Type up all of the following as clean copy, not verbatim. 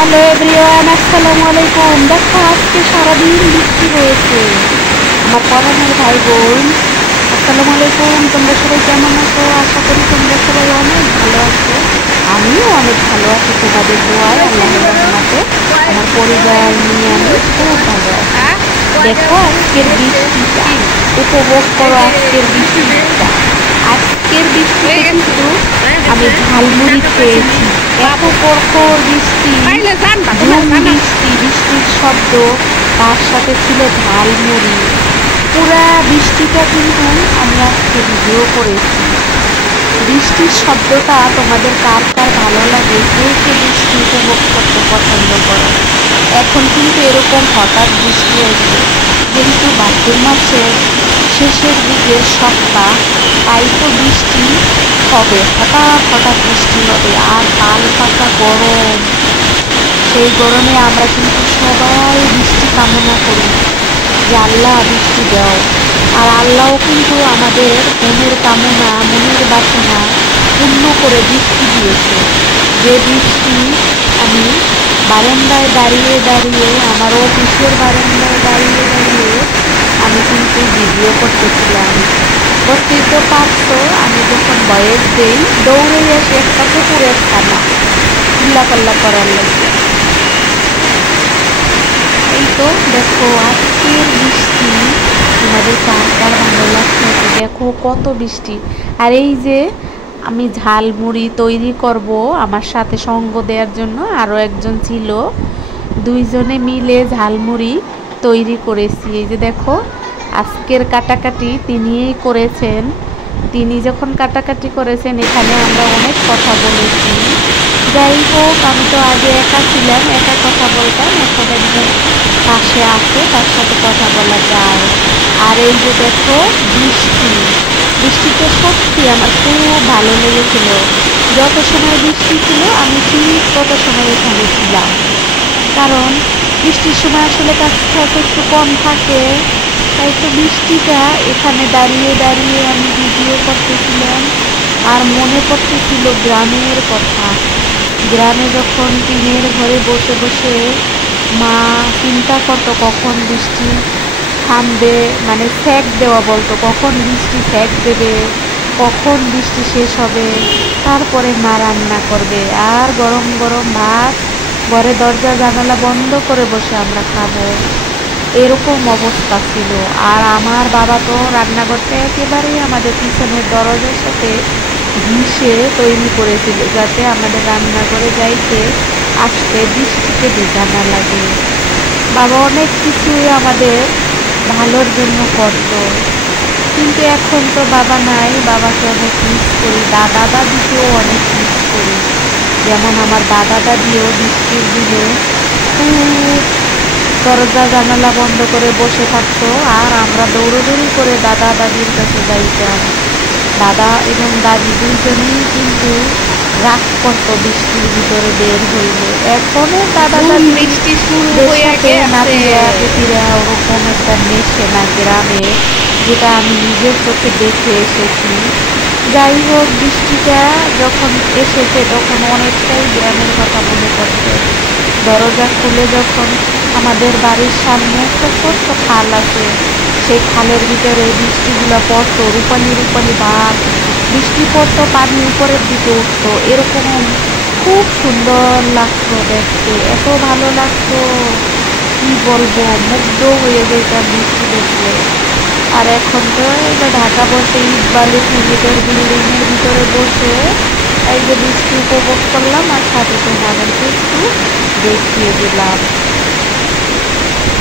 Hello everyone, আসসালামু আলাইকুম। দেখো আজকে সারাদিন বৃষ্টি হয়েছে। আমার পরানের ভাই বোন, আসসালামু আলাইকুম। তোমরা সবাই কেমন আছো? আশা করি তোমরা সবাই অনেক ভালো আছো। আমিও অনেক ভালো আছি তোমাদের দোয়ায়, আল্লাহর রহমতে। আমার পরিবার নিয়ে আমি খুব ভালো আছি। দেখো আজকের বৃষ্টিটা, উপভোগ করো আজকের বৃষ্টিটা। আজকের বৃষ্টিতে কিন্তু আমি ঝালমুড়ি খেয়েছি। এত প্রখর বৃষ্টি, ঝুম বৃষ্টি, বৃষ্টির শব্দ, তার সাথে ছিল ঝালমুড়ি। পুরা বৃষ্টিটা কিন্তু আমি আজকে ভিডিও করেছি। বৃষ্টির শব্দটা তোমাদের কার কার ভালো লাগে, কে কে বৃষ্টি উপভোগ করতে পছন্দ করো? এখন কিন্তু এরকম হঠাৎ বৃষ্টি আসবে, যেহেতু ভাদ্র মাসের শেষের দিকের সপ্তাহ, তাই তো বৃষ্টি হবে, হঠাৎ হঠাৎ বৃষ্টি হবে। আর তাল পাতা গরম, সেই গরমে আমরা কিন্তু সবাই বৃষ্টি কামনা করি যে আল্লাহ বৃষ্টি দাও। আর আল্লাহও কিন্তু আমাদের মনের কামনা, মনের বাসনা পূর্ণ করে বৃষ্টি দিয়েছে। যে বৃষ্টি আমি বারান্দায় দাঁড়িয়ে দাঁড়িয়ে, আমার অফিসের বারান্দায় দাঁড়িয়ে দাঁড়িয়ে আমি কিন্তু ভিডিও করতেছিলাম। বুঝতেই তো পারছো, আমি যখন ভয়েস দেই দৌড়ে এসে একটা কুকুরের ছানা চিল্লাপাল্লা করার লাগে। এই তো দেখো আজকের বৃষ্টি, তোমাদের কার কার ভালো লাগছে? দেখো কত বৃষ্টি। আর এই যে আমি ঝালমুড়ি তৈরি করব, আমার সাথে সঙ্গ দেওয়ার জন্য আরও একজন ছিল, দুইজনে মিলে ঝালমুড়ি তৈরি করেছি। এই যে দেখো আজকের কাটাকাটি তিনিই করেছেন। তিনি যখন কাটাকাটি করেছেন, এখানে আমরা অনেক কথা বলেছি। যাই হোক, আমি তো আগে একা ছিলাম, একা কথা বলতাম, এখন একজন পাশে আছে, তার সাথে কথা বলা যায়। আর এই যে দেখো বৃষ্টি, বৃষ্টিতে সত্যি আমার খুব ভালো লেগেছিল। যত সময় বৃষ্টি ছিল আমি ঠিক তত সময় এখানে ছিলাম, কারণ বৃষ্টির সময় আসলে কাজ হয়তো একটু কম থাকে। তাই তো বৃষ্টিটা এখানে দাঁড়িয়ে দাঁড়িয়ে আমি ভিডিও করতেছিলাম। আর মনে পড়তেছিল গ্রামের কথা। গ্রামে যখন টিনের ঘরে বসে বসে মা চিন্তা করতো কখন বৃষ্টি থামবে, মানে সেক দেওয়া বলতো, কখন বৃষ্টি সেক দেবে, কখন বৃষ্টি শেষ হবে, তারপরে মা রান্না করবে। আর গরম গরম ভাত ঘরে দরজা জানালা বন্ধ করে বসে আমরা খাবো, এরকম অবস্থা ছিল। আর আমার বাবা তো রান্নাঘরটা একেবারেই আমাদের পিছনের দরজার সাথে ঘিসে তৈরি করেছিল, যাতে আমাদের রান্নাঘরে যাইতে আসতে বৃষ্টিতে ভেজা না লাগে। বাবা অনেক কিছুই আমাদের ভালোর জন্য করত, কিন্তু এখন তো বাবা নাই, বাবাকে অনেক মিস করি। দাদা দাদিকেও অনেক মিস করি। যেমন আমার দাদা দাদিও বৃষ্টির দিনে খুব দরজা জানালা বন্ধ করে বসে থাকতো, আর আমরা দৌড়দৌড়ি করে দাদা দাদির কাছে যাইতাম। দাদা এবং দাদি দুইজনেই কিন্তু রাগ করতো বৃষ্টির ভিতরে বের হইলে। এখনো দাদা দাদি বৃষ্টি শুরু হয়ে গেছে, ওরকম একটা মেশে না গ্রামে, যেটা আমি নিজের চোখে দেখে এসেছি। যাই হোক, বৃষ্টিটা যখন এসেছে তখন অনেকটাই গ্রামের কথা মনে পড়ছে। দরজা খুলে যখন আমাদের বাড়ির সামনে একটা ছোট্ট খাল আছে, সেই খালের ভিতরে বৃষ্টিগুলো পড়তো, রূপালি রূপালি ভাব বৃষ্টি পড়তো, পানি উপরের দিকে উঠতো, এরকম খুব সুন্দর লাগতো দেখতে, এত ভালো লাগতো কি বলবো, মুগ্ধ হয়ে যেতাম বৃষ্টি দেখলে। আর এখন তো এই যে ঢাকা বসে ইট বালু সিমেন্টের বিল্ডিংয়ের ভিতরে বসে এই যে বৃষ্টি উপভোগ করলাম, আর সাথে তোমাদেরকে একটু দেখিয়ে দিলাম।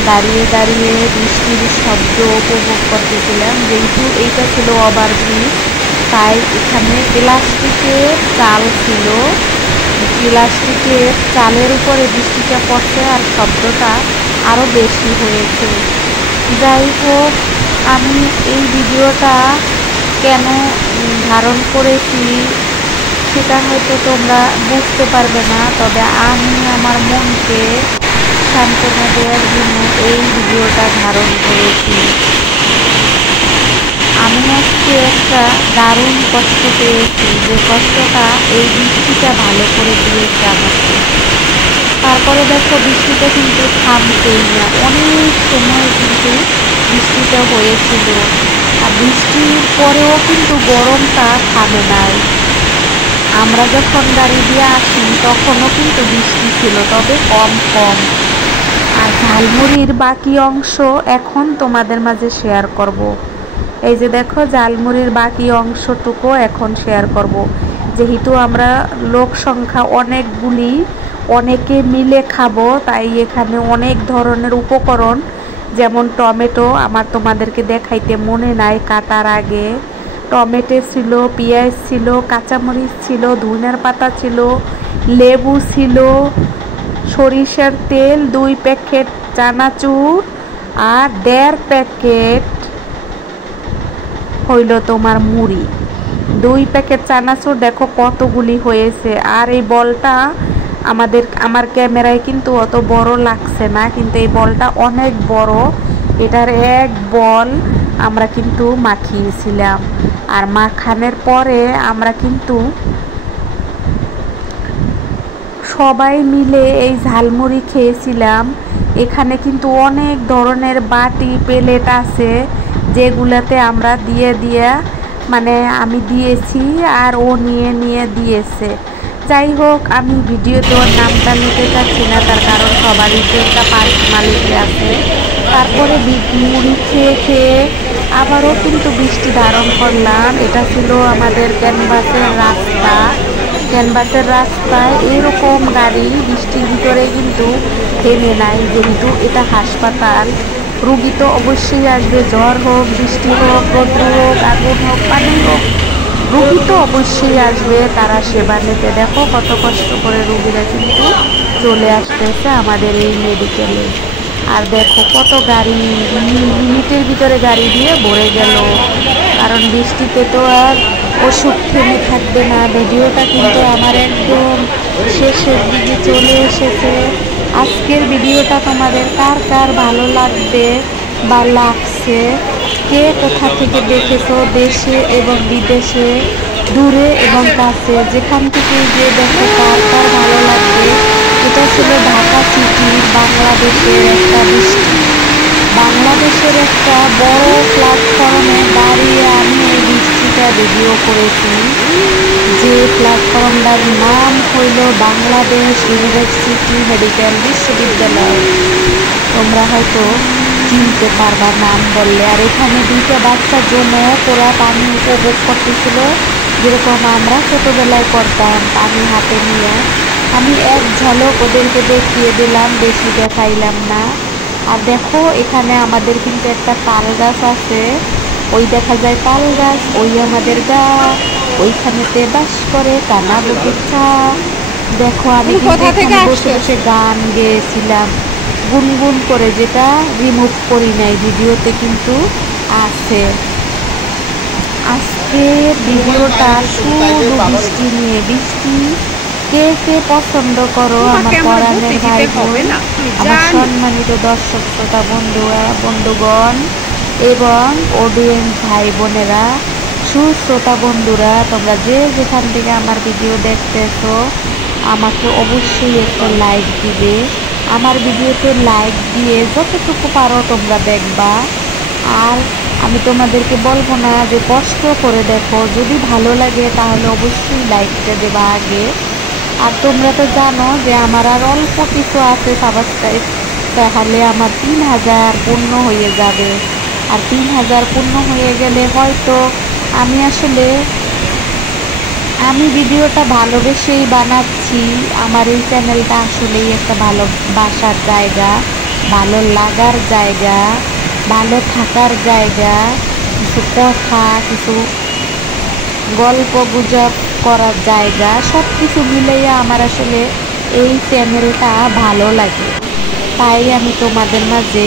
দাঁড়িয়ে দাঁড়িয়ে বৃষ্টির শব্দ উপভোগ করতেছিলাম। যেহেতু এইটা ছিল ওভারব্রিজ, তাই এখানে প্লাস্টিকের চাল ছিল, প্লাস্টিকের চালের উপরে বৃষ্টিটা পড়ছে আর শব্দটা আরও বেশি হয়েছে। যাই হোক, আমি এই ভিডিওটা কেন ধারণ করেছি সেটা হয়তো তোমরা বুঝতে পারবে না, তবে আমি আমার মনকে সান্ত্বনা দেওয়ার জন্য এই ভিডিওটা ধারণ করেছি। আমি আজকে একটা দারুণ কষ্ট পেয়েছি, যে কষ্টটা এই বৃষ্টিটা ভালো করে দিয়েছে আমাকে। কার তারপরে দেখো বৃষ্টিটা কিন্তু থামছেই না, অনেক সময় কিন্তু বৃষ্টিটা হয়েছিল। আর বৃষ্টির পরেও কিন্তু গরমটা থামে নাই। আমরা যখন গাড়ি দিয়ে আসি তখনও কিন্তু বৃষ্টি ছিল, তবে কম কম। আর ঝালমুড়ির বাকি অংশ এখন তোমাদের মাঝে শেয়ার করব। এই যে দেখো ঝালমুড়ির বাকি অংশটুকু এখন শেয়ার করব। যেহেতু আমরা লোক সংখ্যা অনেকগুলি, অনেকে মিলে খাবো, তাই এখানে অনেক ধরনের উপকরণ, যেমন টমেটো আমার তোমাদেরকে দেখাইতে মনে নাই কাটার আগে। টমেটো ছিল, পেঁয়াজ ছিল, কাঁচামরিচ ছিল, ধনিয়ার পাতা ছিল, লেবু ছিল, সরিষার তেল 2 প্যাকেট, চানাচুর আর 1.5 প্যাকেট হইল তোমার মুড়ি। 2 প্যাকেট চানাচুর দেখো কতগুলি হয়েছে। আর এই বলটা আমার ক্যামেরায় কিন্তু অত বড় লাগছে না, কিন্তু এই বলটা অনেক বড়। এটার এক বল আমরা কিন্তু মাখিয়েছিলাম। আর মাখানোর পরে আমরা কিন্তু সবাই মিলে এই ঝালমুড়ি খেয়েছিলাম। এখানে কিন্তু অনেক ধরনের বাটি প্লেট আছে, যেগুলাতে আমরা দিয়ে মানে আমি দিয়েছি আর ও নিয়ে দিয়েছে। যাই হোক, আমি ভিডিওতে ওর নামটা নিতে চাচ্ছি না, তার কারণ সবারই তো একটা পার্সোনালিটি আছে। তারপরে মুড়ি খেয়ে আবারও কিন্তু বৃষ্টি ধারণ করলাম। এটা ছিল আমাদের ক্যানভাসের রাস্তায় এরকম গাড়ি বৃষ্টির ভিতরে কিন্তু থেমে নাই, যেহেতু এটা হাসপাতাল। রুগী তো অবশ্যই আসবে, জ্বর হোক, বৃষ্টি হোক, রৌদ্র হোক, আগুন হোক, পানি হোক, রুগী তো অবশ্যই আসবে, তারা সেবা নিতে। দেখো কত কষ্ট করে রুগীরা কিন্তু চলে আসতেছে আমাদের এই মেডিকেলে। আর দেখো কত গাড়ি, মিনিটের ভিতরে গাড়ি দিয়ে ভরে গেল, কারণ বৃষ্টিতে তো আর ওষুধ থেমে থাকবে না। ভিডিওটা কিন্তু আমার একদম শেষের দিকে চলে এসেছে। আজকের ভিডিওটা তোমাদের কার কার ভালো লাগবে বা লাগছে, কে কোথা থেকে দেখেছো, দেশে এবং বিদেশে, দূরে এবং কাছে, যেখান থেকে যে দেখো কার কার ভালো লাগবে। এটা ছিল ঢাকা সিটি, বাংলাদেশের একটা বড় প্ল্যাটফর্মে দাঁড়িয়ে আমি এই বৃষ্টিটা ভিডিও করেছি। যে প্ল্যাটফর্মটার নাম হইল বাংলাদেশ ইউনিভার্সিটি মেডিকেল বিশ্ববিদ্যালয়। তোমরা হয়তো চিনতে পারবা নাম বললে। আর এখানে 2টা বাচ্চা জমে ওরা পানি উপভোগ করতেছিল, যেরকম আমরা ছোটোবেলায় করতাম, পানি হাতে নিয়ে। আমি এক ঝলক ওদেরকে দেখিয়ে দিলাম, বেশি দেখাইলাম না। আর দেখো এখানে আমাদের কিন্তু একটা তাল গাছ আছে, ওই দেখা যায় তাল গাছ, ওই আমাদের গা, ওইখানেতে বাস করে কানা বগিচা। দেখো আমি বসে বসে গান গেয়েছিলাম গুনগুন করে, যেটা রিমুভ করি নাই, ভিডিওতে কিন্তু আছে। আজকে ভিডিওটা শুধু বৃষ্টি নিয়ে। বৃষ্টি কে কে পছন্দ করো আমার পরাণের ভাই বোন, আমার সম্মানিত দর্শক শ্রোতা বন্ধুগণ এবং অডিয়েন্স ভাই বোনেরা, সুশ্রোতা বন্ধুরা, তোমরা যে যেখান থেকে আমার ভিডিও দেখতেছো আমাকে অবশ্যই একটা লাইক দিবে। আমার ভিডিওতে লাইক দিয়ে যতটুকু পারো তোমরা দেখবা। আর আমি তোমাদেরকে বলবো না যে কষ্ট করে দেখো, যদি ভালো লাগে তাহলে অবশ্যই লাইকটা দেবা আগে। আর তোমরা তো জানো যে আমার আর অল্প কিছু আছে সাবস্ক্রাইব, তাহলে আমার 3000 পূর্ণ হয়ে যাবে। আর 3000 পূর্ণ হয়ে গেলে হয়তো আমি ভিডিওটা ভালোবেসেই বানাচ্ছি। আমার এই চ্যানেলটা আসলেই একটা ভালোবাসার জায়গা, ভালো লাগার জায়গা, ভালো থাকার জায়গা, কিছু কথা, কিছু গল্প গুজব করার জায়গা, সব কিছু মিলিয়ে আমার আসলে এই চ্যানেলটা ভালো লাগে। তাই আমি তোমাদের মাঝে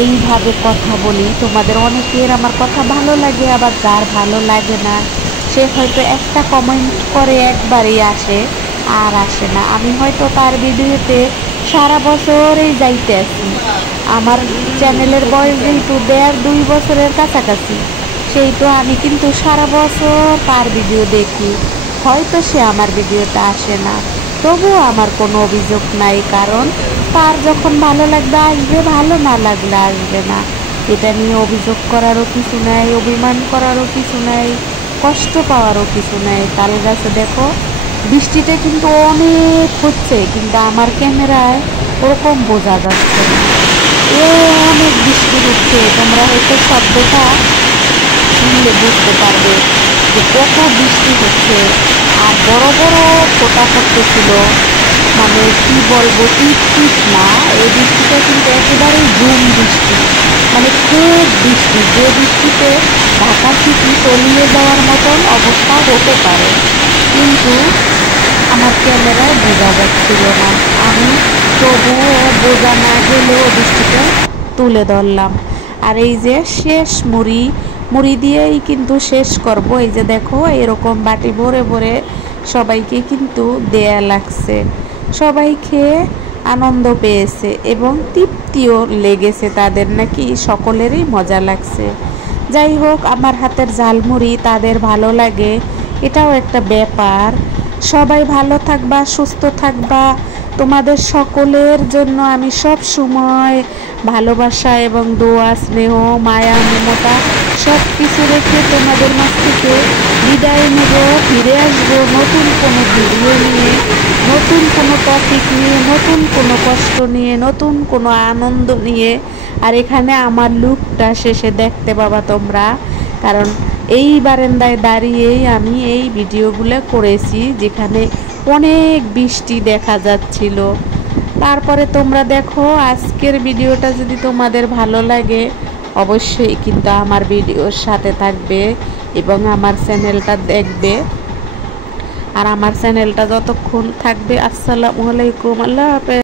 এইভাবে কথা বলি। তোমাদের অনেকের আমার কথা ভালো লাগে, আবার যার ভালো লাগে না সে হয়তো একটা কমেন্ট করে একবারই আসে আর আসে না। আমি হয়তো তার ভিডিওতে সারা বছরেই যাইতে আছি। আমার চ্যানেলের বয়স যেহেতু 1.5-2 বছরের কাছাকাছি, সেই তো আমি কিন্তু সারা বছর তার ভিডিও দেখি, হয়তো সে আমার ভিডিওতে আসে না। তবুও আমার কোনো অভিযোগ নাই, কারণ তার যখন ভালো লাগবে আসবে, ভালো না লাগলে আসবে না। এটা নিয়ে অভিযোগ করারও কিছু নাই, অভিমান করারও কিছু নাই, কষ্ট পাওয়ারও কিছু নাই। তাল গাছে দেখো বৃষ্টিটা কিন্তু অনেক হচ্ছে, কিন্তু আমার ক্যামেরায় ওরকম বোঝা যাচ্ছে না। অনেক বৃষ্টি হচ্ছে, তোমরা হয়তো শব্দটা শুনলে বুঝতে পারবে যে কত বৃষ্টি হচ্ছে। আর বড় বড় ফোঁটা পড়তেছিল, মানে কি বলবো, টিপ টিপ না, এই বৃষ্টিটা কিন্তু একেবারেই ঝুম বৃষ্টি, মানে খুব বৃষ্টি, যে বৃষ্টিতে ঢাকা সিটি তলিয়ে যাওয়ার মতন অবস্থা হতে পারে। কিন্তু আমার ক্যামেরায় বোঝা যাচ্ছিল না, আমি তবুও বোঝা না গেলেও বৃষ্টিটা তুলে ধরলাম। আর এই যে শেষ মুড়ি দিয়েই কিন্তু শেষ করব। এই যে দেখো এরকম বাটি ভরে ভরে সবাইকে কিন্তু দেয়া লাগছে। সবাই খেয়ে আনন্দ পেয়েছে এবং তৃপ্তিও লেগেছে তাদের, নাকি সকলেরই মজা লাগছে। যাই হোক, আমার হাতের ঝালমুড়ি তাদের ভালো লাগে, এটাও একটা ব্যাপার। সবাই ভালো থাকবা, সুস্থ থাকবা। তোমাদের সকলের জন্য আমি সব সময় ভালোবাসা এবং দোয়া, স্নেহ, মায়া, মমতা সব কিছু রেখে তোমাদের মাঝ থেকে বিদায় নেব। ফিরে আসবো নতুন কোনো ভিডিও নিয়ে, নতুন কোনো টপিক নিয়ে, নতুন কোনো কষ্ট নিয়ে, নতুন কোনো আনন্দ নিয়ে। আর এখানে আমার লুকটা শেষে দেখতে পাবা তোমরা, কারণ এই বারান্দায় দাঁড়িয়েই আমি এই ভিডিওগুলো করেছি, যেখানে অনেক বৃষ্টি দেখা যাচ্ছিল। তারপরে তোমরা দেখো, আজকের ভিডিওটা যদি তোমাদের ভালো লাগে অবশ্যই কিন্তু আমার ভিডিওর সাথে থাকবে এবং আমার চ্যানেলটা দেখবে। আর আমার চ্যানেলটা যতক্ষণ থাকবে, আসসালামু আলাইকুম, আল্লাহ হাফেজ।